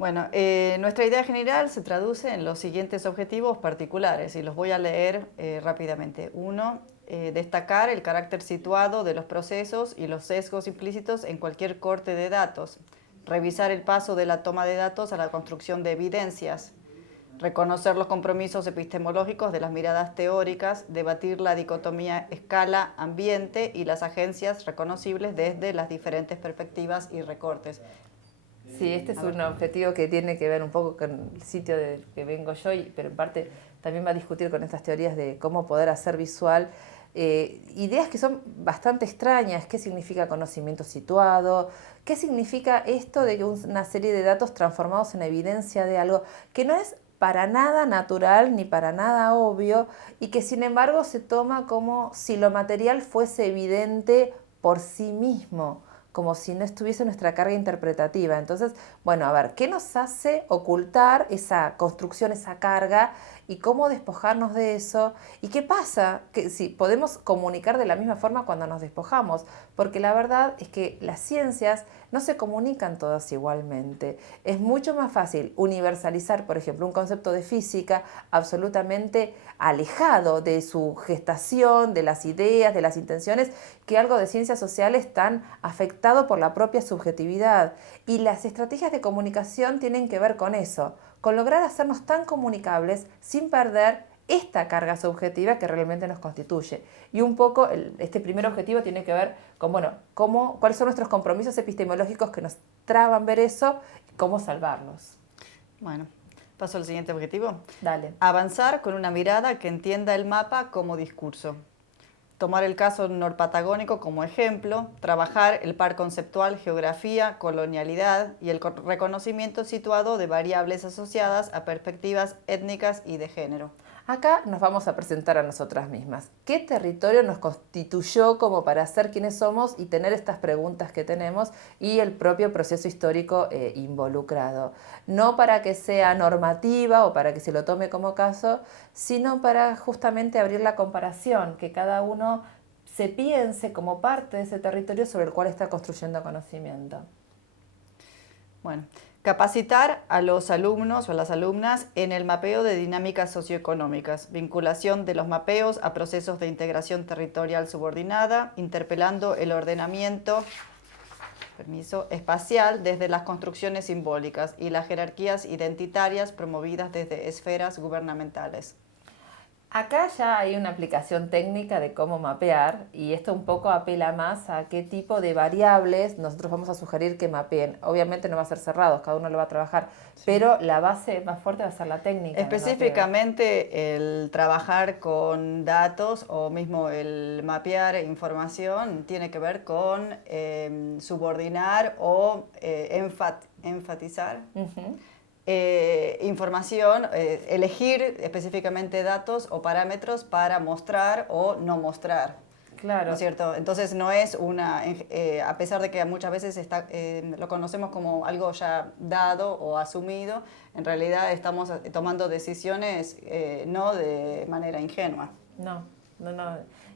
Bueno, nuestra idea general se traduce en los siguientes objetivos particulares y los voy a leer rápidamente. Uno, destacar el carácter situado de los procesos y los sesgos implícitos en cualquier corte de datos. Revisar el paso de la toma de datos a la construcción de evidencias. Reconocer los compromisos epistemológicos de las miradas teóricas, debatir la dicotomía escala-ambiente y las agencias reconocibles desde las diferentes perspectivas y recortes. Sí, este es un objetivo que tiene que ver un poco con el sitio del que vengo yo, pero en parte también va a discutir con estas teorías de cómo poder hacer visual ideas que son bastante extrañas. ¿Qué significa conocimiento situado? ¿Qué significa esto de una serie de datos transformados en evidencia de algo que no es para nada natural ni para nada obvio y que sin embargo se toma como si lo material fuese evidente por sí mismo, como si no estuviese nuestra carga interpretativa? Entonces, bueno, a ver, ¿qué nos hace ocultar esa construcción, esa carga, y cómo despojarnos de eso? ¿Y qué pasa? Que si podemos comunicar de la misma forma cuando nos despojamos, porque la verdad es que las ciencias no se comunican todas igualmente. Es mucho más fácil universalizar, por ejemplo, un concepto de física absolutamente alejado de su gestación, de las ideas, de las intenciones, que algo de ciencias sociales tan afectado por la propia subjetividad. Y las estrategias de comunicación tienen que ver con eso, con lograr hacernos tan comunicables sin perder esta carga subjetiva que realmente nos constituye. Y un poco este primer objetivo tiene que ver con, bueno, cuáles son nuestros compromisos epistemológicos que nos traban ver eso y cómo salvarlos. Bueno, paso al siguiente objetivo. Dale. Avanzar con una mirada que entienda el mapa como discurso. Tomar el caso norpatagónico como ejemplo, trabajar el par conceptual geografía, colonialidad y el reconocimiento situado de variables asociadas a perspectivas étnicas y de género. Acá nos vamos a presentar a nosotras mismas. ¿Qué territorio nos constituyó como para ser quienes somos y tener estas preguntas que tenemos y el propio proceso histórico involucrado? No para que sea normativa o para que se lo tome como caso, sino para justamente abrir la comparación, que cada uno se piense como parte de ese territorio sobre el cual está construyendo conocimiento. Bueno, capacitar a los alumnos o a las alumnas en el mapeo de dinámicas socioeconómicas, vinculación de los mapeos a procesos de integración territorial subordinada, interpelando el ordenamiento espacial desde las construcciones simbólicas y las jerarquías identitarias promovidas desde esferas gubernamentales. Acá ya hay una aplicación técnica de cómo mapear y esto un poco apela más a qué tipo de variables nosotros vamos a sugerir que mapeen. Obviamente no va a ser cerrados, cada uno lo va a trabajar, sí, pero la base más fuerte va a ser la técnica. Específicamente el trabajar con datos o mismo el mapear información tiene que ver con subordinar o enfatizar. Información, elegir específicamente datos o parámetros para mostrar o no mostrar. Claro. ¿No es cierto? Entonces no es una, a pesar de que muchas veces lo conocemos como algo ya dado o asumido, en realidad estamos tomando decisiones no de manera ingenua. No.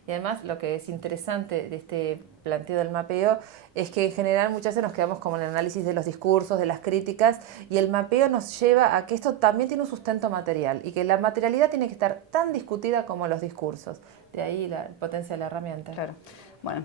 Y además lo que es interesante de este planteo del mapeo es que en general muchas veces nos quedamos como en el análisis de los discursos, de las críticas, y el mapeo nos lleva a que esto también tiene un sustento material y que la materialidad tiene que estar tan discutida como los discursos. De ahí la potencia de la herramienta. Claro. Bueno,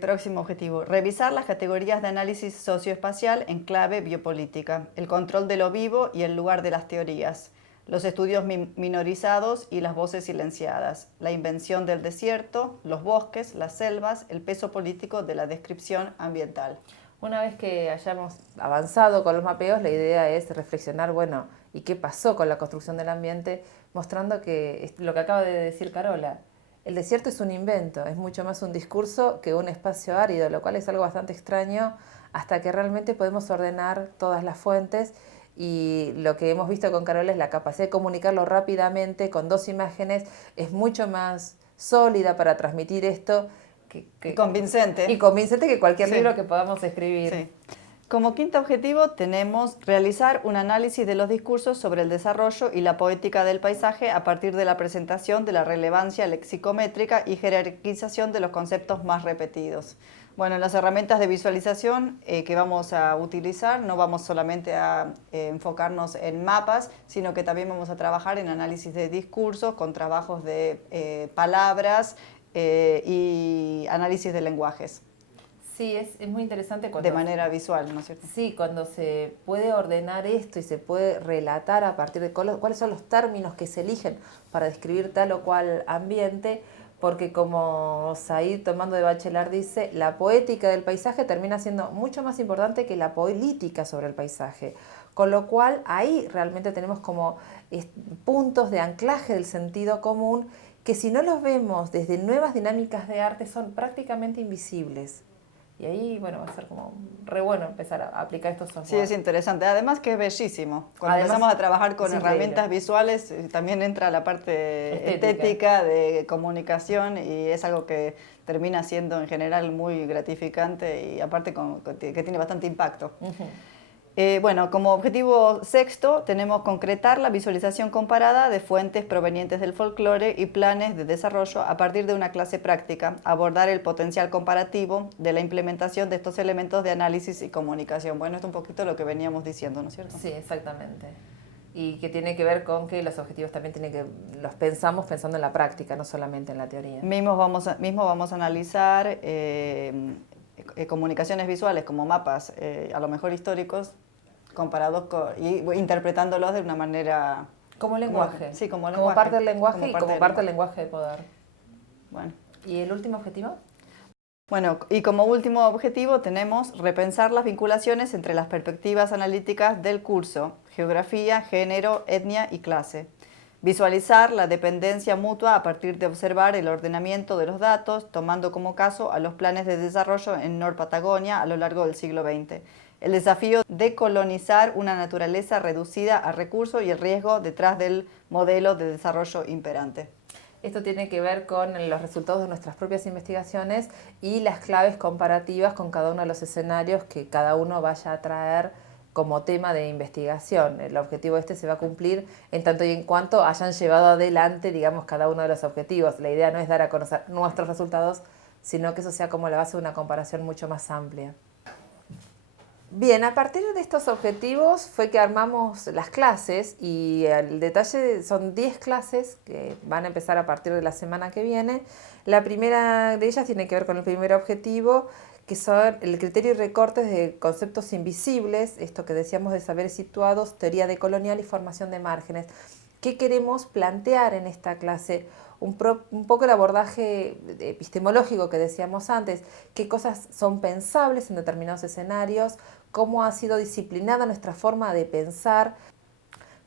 próximo objetivo, revisar las categorías de análisis socioespacial en clave biopolítica, el control de lo vivo y el lugar de las teorías, los estudios minorizados y las voces silenciadas, la invención del desierto, los bosques, las selvas, el peso político de la descripción ambiental. Una vez que hayamos avanzado con los mapeos, la idea es reflexionar, bueno, ¿y qué pasó con la construcción del ambiente? Mostrando que lo que acaba de decir Carola, el desierto es un invento, es mucho más un discurso que un espacio árido, lo cual es algo bastante extraño hasta que realmente podemos ordenar todas las fuentes. Y lo que hemos visto con Carola es la capacidad de comunicarlo rápidamente con dos imágenes, es mucho más sólida para transmitir esto. Convincente. Y convincente que cualquier libro que podamos escribir. Sí. Como quinto objetivo tenemos realizar un análisis de los discursos sobre el desarrollo y la poética del paisaje a partir de la presentación de la relevancia lexicométrica y jerarquización de los conceptos más repetidos. Bueno, las herramientas de visualización que vamos a utilizar no vamos solamente a enfocarnos en mapas, sino que también vamos a trabajar en análisis de discursos con trabajos de palabras y análisis de lenguajes. Sí, es muy interesante de manera visual, ¿no es cierto? Sí, cuando se puede ordenar esto y se puede relatar a partir de cuáles son los términos que se eligen para describir tal o cual ambiente, porque como Said, tomando de Bachelard, dice, la poética del paisaje termina siendo mucho más importante que la política sobre el paisaje. Con lo cual ahí realmente tenemos como puntos de anclaje del sentido común que si no los vemos desde nuevas dinámicas de arte son prácticamente invisibles. Y ahí, bueno, va a ser como re bueno empezar a aplicar estos software. Sí, es interesante. Además que es bellísimo. Cuando empezamos a trabajar con herramientas visuales, también entra la parte estética de comunicación y es algo que termina siendo en general muy gratificante y aparte que tiene bastante impacto. Bueno, como objetivo sexto tenemos concretar la visualización comparada de fuentes provenientes del folclore y planes de desarrollo a partir de una clase práctica, abordar el potencial comparativo de la implementación de estos elementos de análisis y comunicación. Bueno, esto es un poquito lo que veníamos diciendo, ¿no es cierto? Sí, exactamente. Y que tiene que ver con que los objetivos también los pensamos pensando en la práctica, no solamente en la teoría. Mismo vamos a analizar comunicaciones visuales como mapas, a lo mejor históricos, comparados y interpretándolos de una manera... Como lenguaje. Sí, como lenguaje. Como parte del lenguaje y como parte del lenguaje de poder. Bueno. ¿Y el último objetivo? Bueno, y como último objetivo tenemos repensar las vinculaciones entre las perspectivas analíticas del curso, geografía, género, etnia y clase. Visualizar la dependencia mutua a partir de observar el ordenamiento de los datos, tomando como caso a los planes de desarrollo en Nor-Patagonia a lo largo del siglo XX. El desafío de colonizar una naturaleza reducida a recursos y el riesgo detrás del modelo de desarrollo imperante. Esto tiene que ver con los resultados de nuestras propias investigaciones y las claves comparativas con cada uno de los escenarios que cada uno vaya a traer como tema de investigación. El objetivo se va a cumplir en tanto y en cuanto hayan llevado adelante, digamos, cada uno de los objetivos. La idea no es dar a conocer nuestros resultados, sino que eso sea como la base de una comparación mucho más amplia. Bien, a partir de estos objetivos fue que armamos las clases y el detalle son 10 clases que van a empezar a partir de la semana que viene. La primera de ellas tiene que ver con el primer objetivo, que son el criterio y recortes de conceptos invisibles, esto que decíamos de saberes situados, teoría decolonial y formación de márgenes. ¿Qué queremos plantear en esta clase? Un poco el abordaje epistemológico que decíamos antes, qué cosas son pensables en determinados escenarios, cómo ha sido disciplinada nuestra forma de pensar,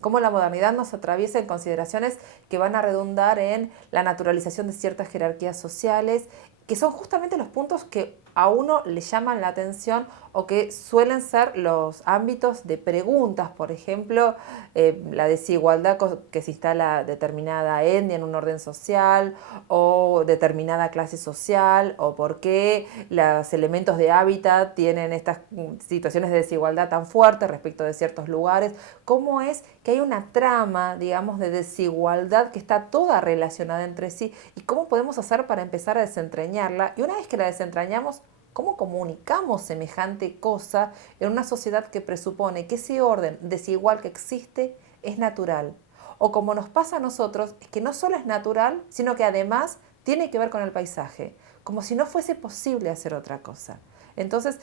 cómo la modernidad nos atraviesa en consideraciones que van a redundar en la naturalización de ciertas jerarquías sociales, que son justamente los puntos que a uno le llaman la atención o que suelen ser los ámbitos de preguntas, por ejemplo, la desigualdad que se instala determinada etnia en un orden social o determinada clase social, o por qué los elementos de hábitat tienen estas situaciones de desigualdad tan fuertes respecto de ciertos lugares, cómo es que hay una trama, digamos, de desigualdad que está toda relacionada entre sí y cómo podemos hacer para empezar a desentrañarla, y una vez que la desentrañamos, ¿cómo comunicamos semejante cosa en una sociedad que presupone que ese orden desigual que existe es natural? O como nos pasa a nosotros, es que no solo es natural, sino que además tiene que ver con el paisaje, como si no fuese posible hacer otra cosa. Entonces,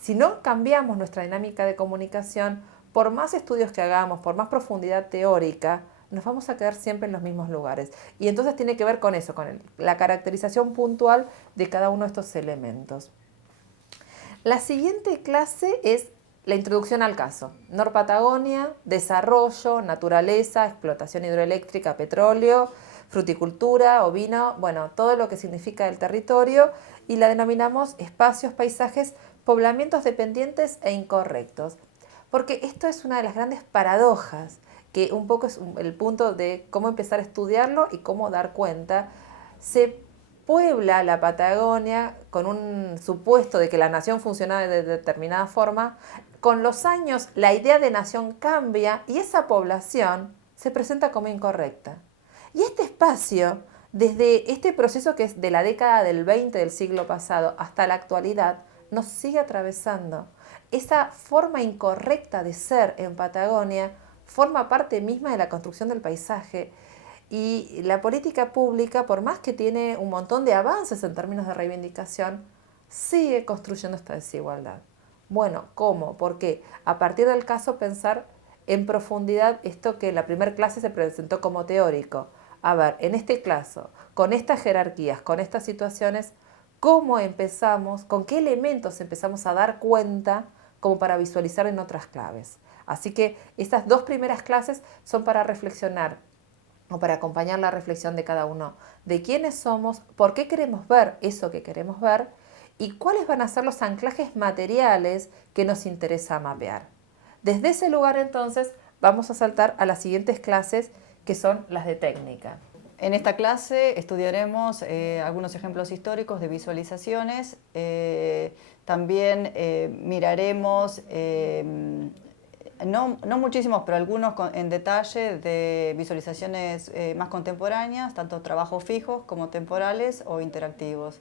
si no cambiamos nuestra dinámica de comunicación, por más estudios que hagamos, por más profundidad teórica, nos vamos a quedar siempre en los mismos lugares. Y entonces tiene que ver con eso, con la caracterización puntual de cada uno de estos elementos. La siguiente clase es la introducción al caso. Nor-Patagonia, desarrollo, naturaleza, explotación hidroeléctrica, petróleo, fruticultura, ovino, bueno, todo lo que significa el territorio, y la denominamos espacios, paisajes, poblamientos dependientes e incorrectos. Porque esto es una de las grandes paradojas, que un poco es el punto de cómo empezar a estudiarlo y cómo dar cuenta. Se puebla la Patagonia con un supuesto de que la nación funcionaba de determinada forma. Con los años la idea de nación cambia y esa población se presenta como incorrecta. Y este espacio desde este proceso que es de la década del 20 del siglo pasado hasta la actualidad, nos sigue atravesando. Esa forma incorrecta de ser en Patagonia forma parte misma de la construcción del paisaje, y la política pública, por más que tiene un montón de avances en términos de reivindicación, sigue construyendo esta desigualdad. Bueno, ¿cómo? Porque a partir del caso pensar en profundidad esto que en la primera clase se presentó como teórico. A ver, en este caso, con estas jerarquías, con estas situaciones, ¿cómo empezamos, con qué elementos empezamos a dar cuenta como para visualizar en otras claves? Así que estas dos primeras clases son para reflexionar o para acompañar la reflexión de cada uno de quiénes somos, por qué queremos ver eso que queremos ver y cuáles van a ser los anclajes materiales que nos interesa mapear. Desde ese lugar entonces vamos a saltar a las siguientes clases, que son las de técnica. En esta clase estudiaremos algunos ejemplos históricos de visualizaciones. También miraremos, no muchísimos, pero algunos en detalle, de visualizaciones más contemporáneas, tanto trabajos fijos como temporales o interactivos.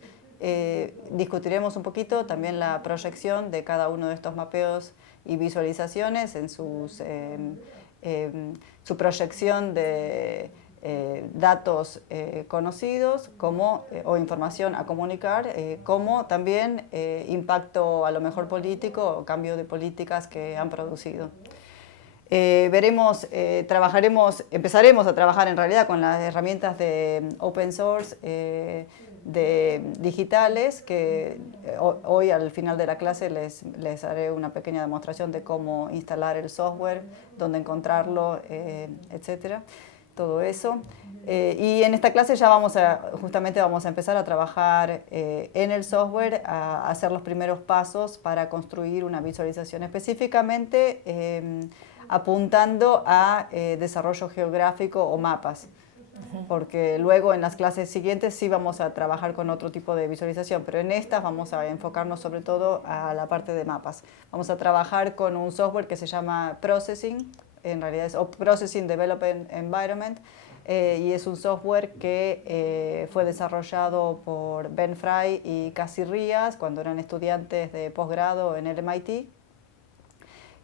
Discutiremos un poquito también la proyección de cada uno de estos mapeos y visualizaciones en su proyección de datos conocidos como, o información a comunicar, como también impacto a lo mejor político o cambio de políticas que han producido. Empezaremos a trabajar en realidad con las herramientas de open source digitales, que hoy al final de la clase les haré una pequeña demostración de cómo instalar el software, dónde encontrarlo, etcétera, todo eso. Y en esta clase ya justamente vamos a empezar a trabajar en el software, a hacer los primeros pasos para construir una visualización específicamente apuntando a desarrollo geográfico o mapas, porque luego en las clases siguientes sí vamos a trabajar con otro tipo de visualización, pero en estas vamos a enfocarnos sobre todo a la parte de mapas. Vamos a trabajar con un software que se llama Processing, en realidad es Processing Development Environment, y es un software que fue desarrollado por Ben Fry y Cassie Rías cuando eran estudiantes de posgrado en el MIT,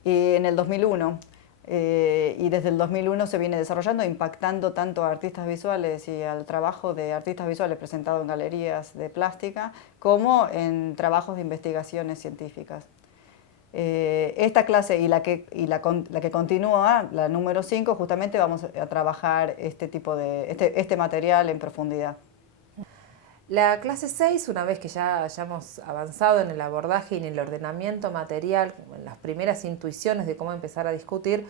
y en el 2001. Y desde el 2001 se viene desarrollando, impactando tanto a artistas visuales y al trabajo de artistas visuales presentado en galerías de plástica, como en trabajos de investigaciones científicas. Esta clase y la que continúa, la número 5, justamente vamos a trabajar este material en profundidad. La clase 6, una vez que ya hayamos avanzado en el abordaje y en el ordenamiento material, en las primeras intuiciones de cómo empezar a discutir,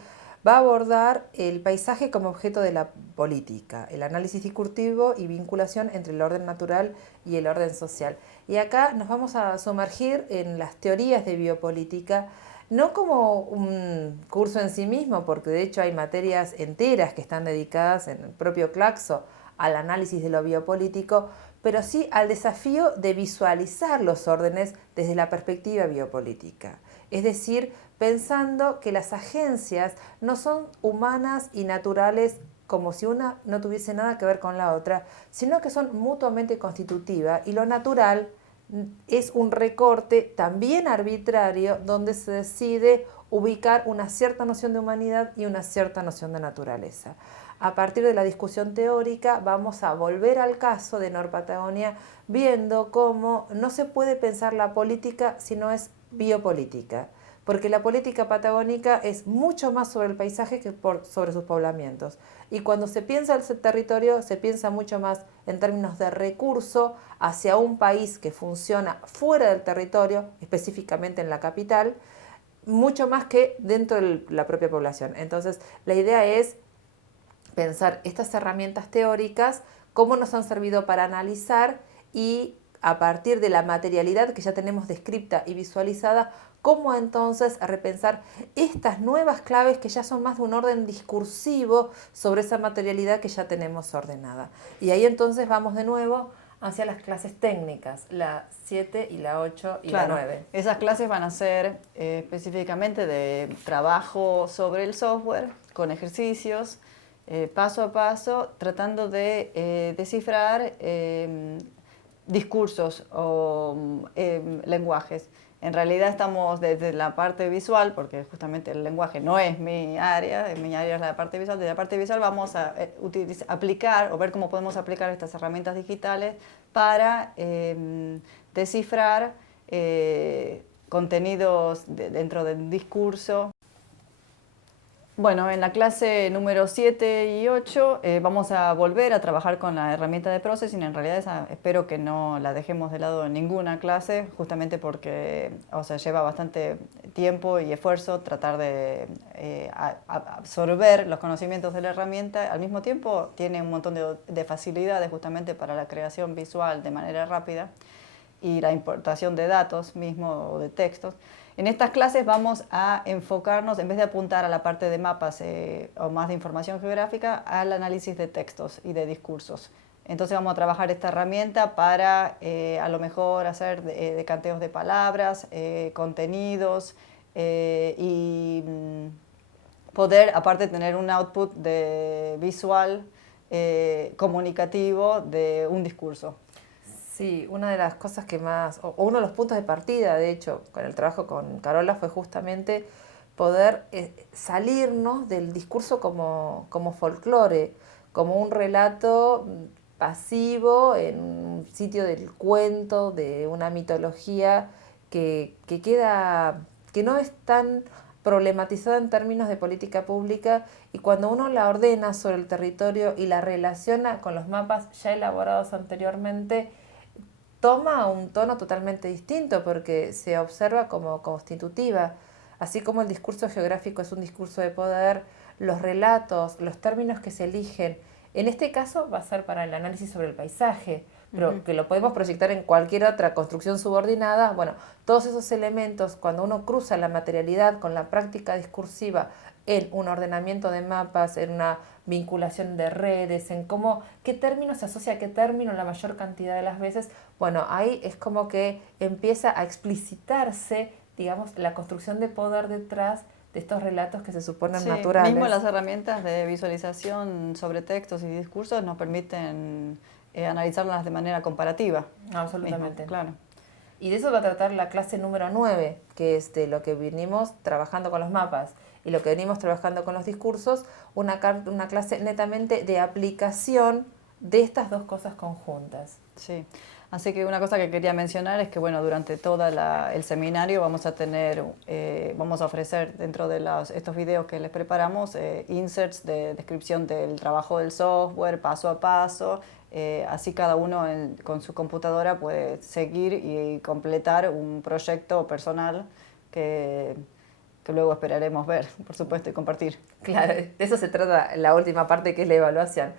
va a abordar el paisaje como objeto de la política, el análisis discursivo y vinculación entre el orden natural y el orden social. Y acá nos vamos a sumergir en las teorías de biopolítica, no como un curso en sí mismo, porque de hecho hay materias enteras que están dedicadas en el propio Claxo al análisis de lo biopolítico, pero sí al desafío de visualizar los órdenes desde la perspectiva biopolítica. Es decir, pensando que las agencias no son humanas y naturales como si una no tuviese nada que ver con la otra, sino que son mutuamente constitutivas, y lo natural es un recorte también arbitrario donde se decide ubicar una cierta noción de humanidad y una cierta noción de naturaleza. A partir de la discusión teórica vamos a volver al caso de Nor-Patagonia, viendo cómo no se puede pensar la política si no es biopolítica, porque la política patagónica es mucho más sobre el paisaje que sobre sus poblamientos. Y cuando se piensa el territorio, se piensa mucho más en términos de recurso hacia un país que funciona fuera del territorio, específicamente en la capital, mucho más que dentro de la propia población. Entonces, la idea es pensar estas herramientas teóricas, cómo nos han servido para analizar, y a partir de la materialidad que ya tenemos descripta y visualizada, cómo entonces repensar estas nuevas claves que ya son más de un orden discursivo sobre esa materialidad que ya tenemos ordenada. Y ahí entonces vamos de nuevo hacia las clases técnicas, la 7 y la 8 y Claro, la 9. esas clases van a ser específicamente de trabajo sobre el software, con ejercicios, paso a paso, tratando de descifrar discursos o lenguajes. En realidad estamos desde la parte visual, porque justamente el lenguaje no es mi área es la parte visual. Desde la parte visual vamos a aplicar o ver cómo podemos aplicar estas herramientas digitales para descifrar contenidos dentro del discurso. Bueno, en la clase número 7 y 8 vamos a volver a trabajar con la herramienta de Processing. En realidad espero que no la dejemos de lado en ninguna clase, justamente porque lleva bastante tiempo y esfuerzo tratar de absorber los conocimientos de la herramienta. Al mismo tiempo tiene un montón de facilidades justamente para la creación visual de manera rápida y la importación de datos mismo o de textos. En estas clases vamos a enfocarnos, en vez de apuntar a la parte de mapas o más de información geográfica, al análisis de textos y de discursos. Entonces vamos a trabajar esta herramienta para a lo mejor hacer decanteos de palabras, contenidos y poder aparte tener un output visual comunicativo de un discurso. Sí, una de las cosas que más, o uno de los puntos de partida, de hecho, con el trabajo con Carola fue justamente poder salirnos del discurso como folclore, como un relato pasivo en un sitio del cuento, de una mitología que no es tan problematizada en términos de política pública, y cuando uno la ordena sobre el territorio y la relaciona con los mapas ya elaborados anteriormente, toma un tono totalmente distinto porque se observa como constitutiva. Así como el discurso geográfico es un discurso de poder, los relatos, los términos que se eligen, en este caso va a ser para el análisis sobre el paisaje, pero que lo podemos proyectar en cualquier otra construcción subordinada. Bueno, todos esos elementos, cuando uno cruza la materialidad con la práctica discursiva en un ordenamiento de mapas, en una vinculación de redes, en qué término se asocia a qué término la mayor cantidad de las veces, bueno, ahí es como que empieza a explicitarse, digamos, la construcción de poder detrás de estos relatos que se suponen naturales. Mismo las herramientas de visualización sobre textos y discursos nos permiten analizarlas de manera comparativa. Absolutamente. Mismo, claro. Y de eso va a tratar la clase número 9, que es de lo que vinimos trabajando con los mapas y lo que venimos trabajando con los discursos, una clase netamente de aplicación de estas dos cosas conjuntas. Sí, así que una cosa que quería mencionar es que bueno, durante todo el seminario vamos a ofrecer dentro de estos videos que les preparamos inserts de descripción del trabajo del software, paso a paso, así cada uno con su computadora puede seguir y completar un proyecto personal que luego esperaremos ver, por supuesto, y compartir. Claro, de eso se trata la última parte, que es la evaluación.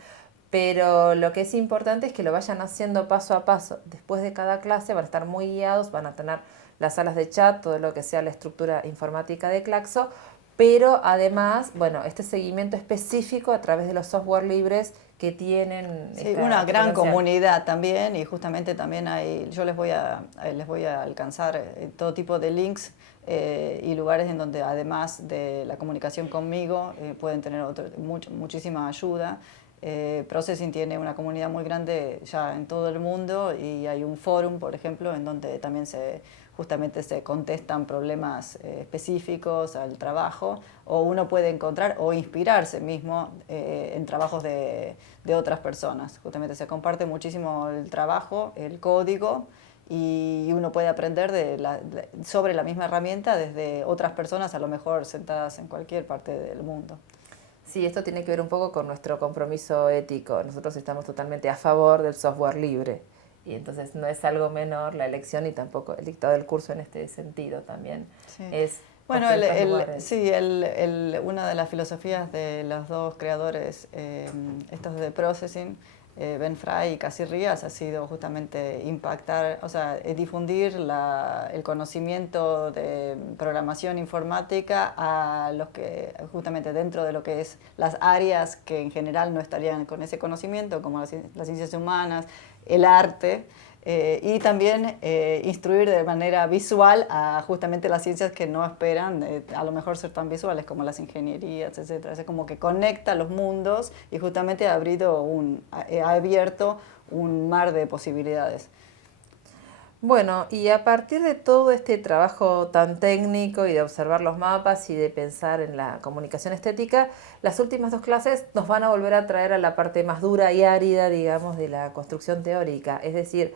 Pero lo que es importante es que lo vayan haciendo paso a paso. Después de cada clase van a estar muy guiados, van a tener las salas de chat, todo lo que sea la estructura informática de Claxo, pero además, bueno, este seguimiento específico a través de los software libres que tienen. Sí, una gran comunidad también, y justamente también yo les voy a alcanzar todo tipo de links y lugares en donde además de la comunicación conmigo pueden tener muchísima ayuda. Processing tiene una comunidad muy grande ya en todo el mundo y hay un fórum, por ejemplo, en donde también justamente se contestan problemas específicos al trabajo, o uno puede encontrar o inspirarse mismo en trabajos de otras personas. Justamente se comparte muchísimo el trabajo, el código, y uno puede aprender sobre la misma herramienta desde otras personas, a lo mejor sentadas en cualquier parte del mundo. Sí, esto tiene que ver un poco con nuestro compromiso ético. Nosotros estamos totalmente a favor del software libre. Y entonces no es algo menor la elección, y tampoco el dictado del curso en este sentido también. Sí. Es bueno, una de las filosofías de los dos creadores, estos de Processing, Ben Fry y Cassie Rías, ha sido justamente difundir el conocimiento de programación informática a los que justamente dentro de lo que es las áreas que en general no estarían con ese conocimiento, como las ciencias humanas, el arte, y también instruir de manera visual a justamente las ciencias que no esperan a lo mejor ser tan visuales como las ingenierías, etc. Es como que conecta los mundos y justamente ha abierto un mar de posibilidades. Bueno, y a partir de todo este trabajo tan técnico y de observar los mapas y de pensar en la comunicación estética, las últimas 2 clases nos van a volver a traer a la parte más dura y árida, digamos, de la construcción teórica, es decir,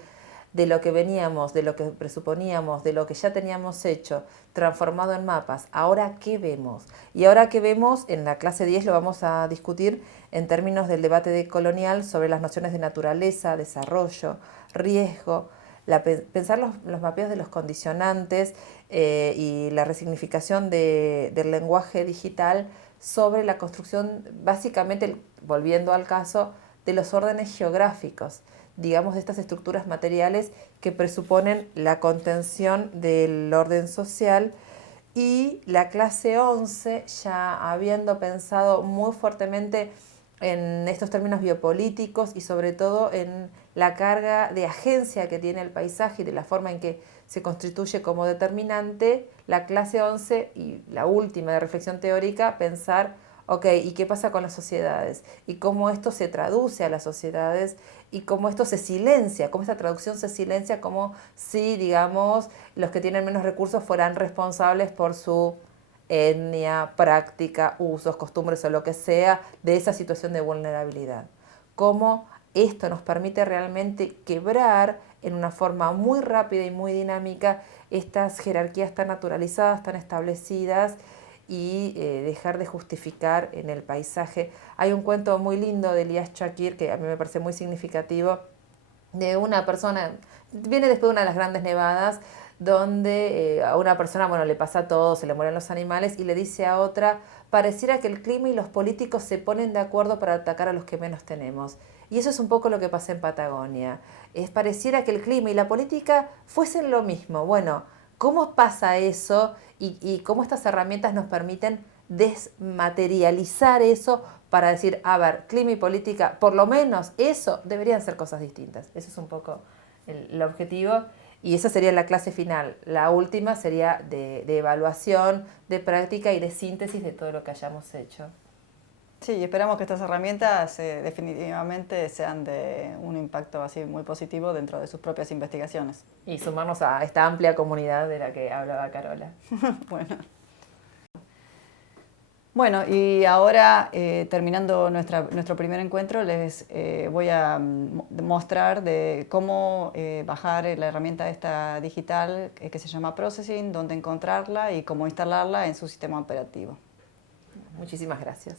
de lo que veníamos, de lo que presuponíamos, de lo que ya teníamos hecho, transformado en mapas. Ahora, ¿qué vemos? Y ahora que vemos, en la clase 10 lo vamos a discutir en términos del debate decolonial sobre las nociones de naturaleza, desarrollo, riesgo, pensar los mapeos de los condicionantes y la resignificación del lenguaje digital sobre la construcción, básicamente, volviendo al caso, de los órdenes geográficos, digamos, de estas estructuras materiales que presuponen la contención del orden social. Y la clase 11, ya habiendo pensado muy fuertemente en estos términos biopolíticos y sobre todo en la carga de agencia que tiene el paisaje y de la forma en que se constituye como determinante, la clase 11 y la última de reflexión teórica, pensar, ok, ¿y qué pasa con las sociedades? Y cómo esto se traduce a las sociedades y cómo esto se silencia, cómo esta traducción se silencia, como si, digamos, los que tienen menos recursos fueran responsables por su etnia, práctica, usos, costumbres o lo que sea de esa situación de vulnerabilidad. Cómo esto nos permite realmente quebrar en una forma muy rápida y muy dinámica estas jerarquías tan naturalizadas, tan establecidas y dejar de justificar en el paisaje. Hay un cuento muy lindo de Elias Shakir que a mí me parece muy significativo de una persona, viene después de una de las grandes nevadas, donde a una persona, bueno, le pasa todo, se le mueren los animales, y le dice a otra, pareciera que el clima y los políticos se ponen de acuerdo para atacar a los que menos tenemos. Y eso es un poco lo que pasa en Patagonia. Pareciera que el clima y la política fuesen lo mismo. Bueno, ¿cómo pasa eso y cómo estas herramientas nos permiten desmaterializar eso para decir, a ver, clima y política, por lo menos eso deberían ser cosas distintas? Eso es un poco el objetivo. Y esa sería la clase final. La última sería de evaluación, de práctica y de síntesis de todo lo que hayamos hecho. Sí, esperamos que estas herramientas definitivamente sean de un impacto así muy positivo dentro de sus propias investigaciones. Y sumarnos a esta amplia comunidad de la que hablaba Carola. Bueno, y ahora, terminando nuestro primer encuentro, les voy a mostrar de cómo bajar la herramienta esta digital que se llama Processing, dónde encontrarla y cómo instalarla en su sistema operativo. Muchísimas gracias.